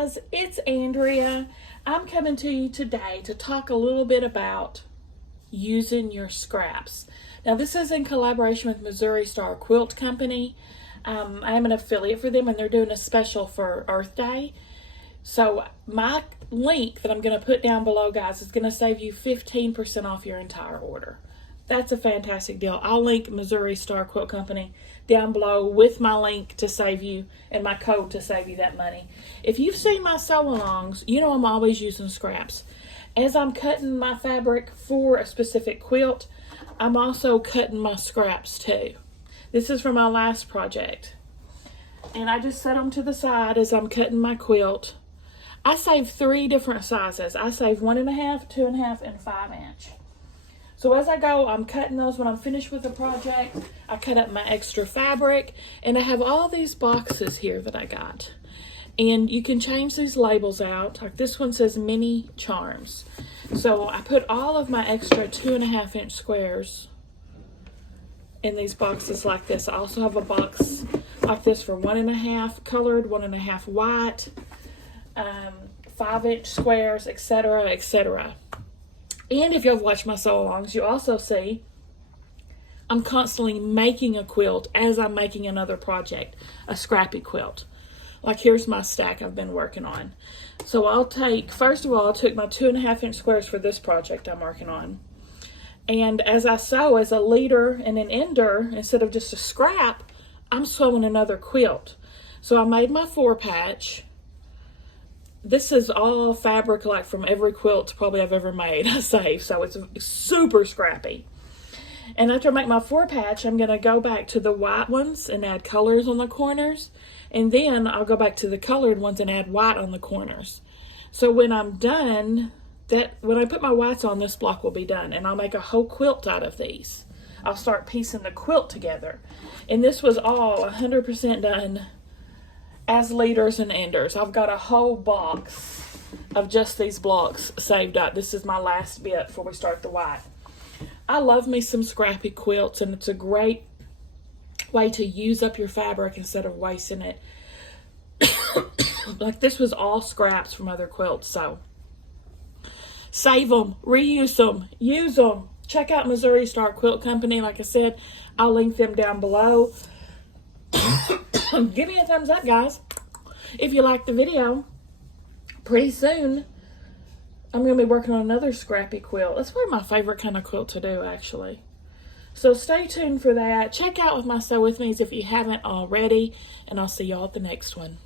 guys, it's Andrea. I'm coming to you today to talk a little bit about using your scraps. Now this is in collaboration with Missouri Star Quilt Company. I am an affiliate for them and they're doing a special for Earth Day. So my link that I'm going to put down below, guys, is going to save you 15% off your entire order. That's a fantastic deal. I'll link Missouri Star Quilt Company down below with my link to save you and my code to save you that money. If you've seen my sew-alongs, you know I'm always using scraps. As I'm cutting my fabric for a specific quilt, I'm also cutting my scraps too. This is for my last project. And I just set them to the side as I'm cutting my quilt. I saved 3 different sizes. I saved 1.5, 2.5, and 5 inch. So as I go, I'm cutting those. When I'm finished with the project, I cut up my extra fabric, and I have all these boxes here that I got. And you can change these labels out. Like this one says mini charms. So I put all of my extra 2.5 inch squares in these boxes like this. I also have a box like this for 1.5 colored, 1.5 white, 5 inch squares, etc., etc. And if you've watched my sew-alongs, you also see I'm constantly making a quilt as I'm making another project, a scrappy quilt. Like here's my stack I've been working on. So I'll take, first of all, I took my 2.5 inch squares for this project I'm working on. And as I sew, as a leader and an ender, instead of just a scrap, I'm sewing another quilt. So I made my 4-patch. This is all fabric like from every quilt probably I've ever made, I saved, so it's super scrappy. And after I make my 4-patch, I'm going to go back to the white ones and add colors on the corners. And then I'll go back to the colored ones and add white on the corners. So when I'm done, when I put my whites on, this block will be done. And I'll make a whole quilt out of these. I'll start piecing the quilt together. And this was all 100% done as leaders and enders. I've got a whole box of just these blocks saved up. This is my last bit before we start the white. I love me some scrappy quilts, and it's a great way to use up your fabric instead of wasting it. Like this was all scraps from other quilts, so save them, reuse them, use them. Check out Missouri Star Quilt Company. Like I said, I'll link them down below. Give me a thumbs up, guys, if you liked the video. Pretty soon I'm going to be working on another scrappy quilt. That's probably my favorite kind of quilt to do, actually. So stay tuned for that. Check out with my Sew With Me's if you haven't already, and I'll see y'all at the next one.